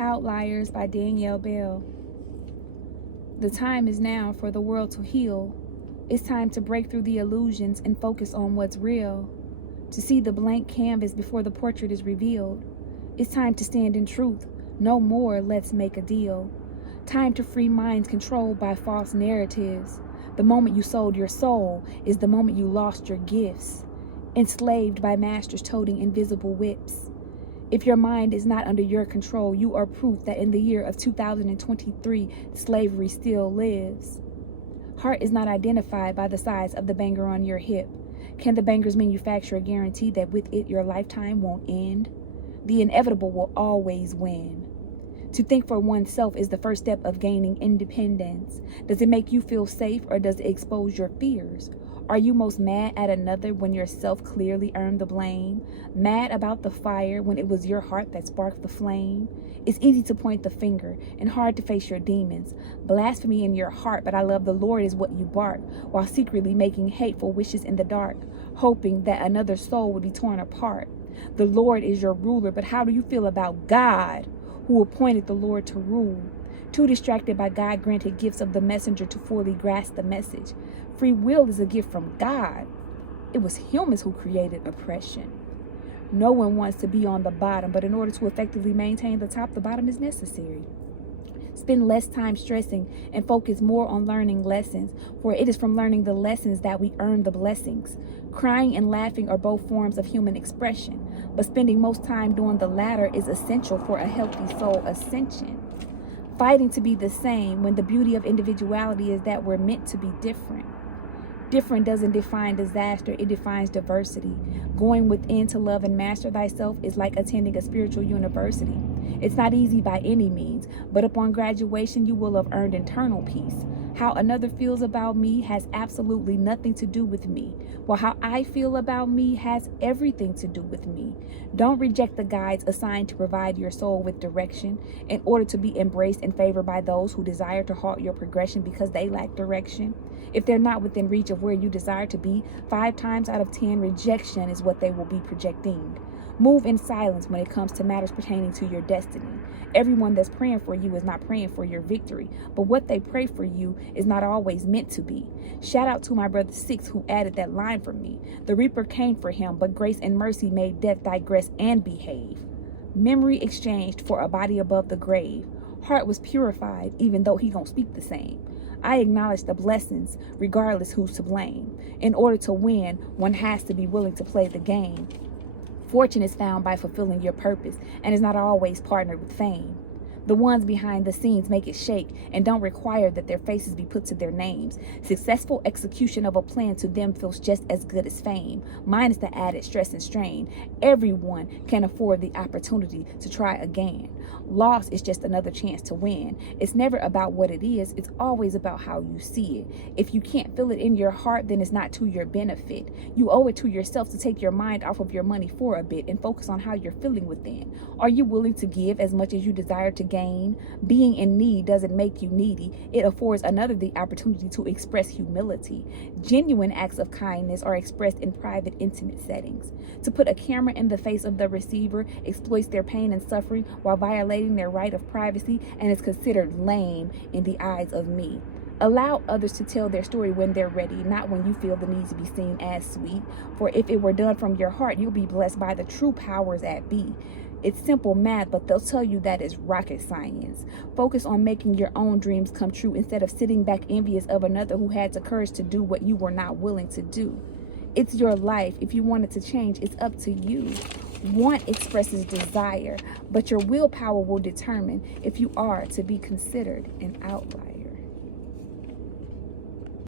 Outliers by Danielle Bell. The time is now for the world to heal. It's time to break through the illusions and focus on what's real. To see the blank canvas before the portrait is revealed. It's time to stand in truth. No more let's make a deal. Time to free minds controlled by false narratives. The moment you sold your soul is the moment you lost your gifts. Enslaved by masters toting invisible whips. If your mind is not under your control, you are proof that in the year of 2023, slavery still lives. Heart is not identified by the size of the banger on your hip. Can the banger's manufacturer guarantee that with it your lifetime won't end? The inevitable will always win. To think for oneself is the first step of gaining independence. Does it make you feel safe or does it expose your fears? Are you most mad at another when yourself clearly earned the blame? Mad about the fire when it was your heart that sparked the flame? It's easy to point the finger and hard to face your demons. Blasphemy in your heart, but I love the Lord is what you bark, while secretly making hateful wishes in the dark, hoping that another soul would be torn apart. The Lord is your ruler, but how do you feel about God, who appointed the Lord to rule? Too distracted by God-granted gifts of the messenger to fully grasp the message. Free will is a gift from God. It was humans who created oppression. No one wants to be on the bottom, but in order to effectively maintain the top, the bottom is necessary. Spend less time stressing and focus more on learning lessons, for it is from learning the lessons that we earn the blessings. Crying and laughing are both forms of human expression, but spending most time doing the latter is essential for a healthy soul ascension. Fighting to be the same when the beauty of individuality is that we're meant to be different. Different doesn't define disaster, it defines diversity. Going within to love and master thyself is like attending a spiritual university. It's not easy by any means, but upon graduation you will have earned internal peace. How another feels about me has absolutely nothing to do with me, while how I feel about me has everything to do with me. Don't reject the guides assigned to provide your soul with direction in order to be embraced and favored by those who desire to halt your progression because they lack direction. If they're not within reach of where you desire to be, 5 times out of 10, rejection is what they will be projecting. Move in silence when it comes to matters pertaining to your destiny. Everyone that's praying for you is not praying for your victory, but what they pray for you is not always meant to be. Shout out to my brother Six who added that line for me. The reaper came for him, but grace and mercy made death digress and behave. Memory exchanged for a body above the grave. Heart was purified, even though he don't speak the same. I acknowledge the blessings, regardless who's to blame. In order to win, one has to be willing to play the game. Fortune is found by fulfilling your purpose and is not always partnered with fame. The ones behind the scenes make it shake and don't require that their faces be put to their names. Successful execution of a plan to them feels just as good as fame, minus the added stress and strain. Everyone can afford the opportunity to try again. Loss is just another chance to win. It's never about what it is, it's always about how you see it. If you can't feel it in your heart, then it's not to your benefit. You owe it to yourself to take your mind off of your money for a bit and focus on how you're feeling within. Are you willing to give as much as you desire to gain? Being in need doesn't make you needy. It affords another the opportunity to express humility. Genuine acts of kindness are expressed in private, intimate settings. To put a camera in the face of the receiver exploits their pain and suffering while violating their right of privacy and is considered lame in the eyes of me. Allow others to tell their story when they're ready, not when you feel the need to be seen as sweet. For if it were done from your heart, you'll be blessed by the true powers that be. It's simple math, but they'll tell you that it's rocket science. Focus on making your own dreams come true instead of sitting back envious of another who had the courage to do what you were not willing to do. It's your life. If you want it to change, it's up to you. Want expresses desire, but your willpower will determine if you are to be considered an outlier.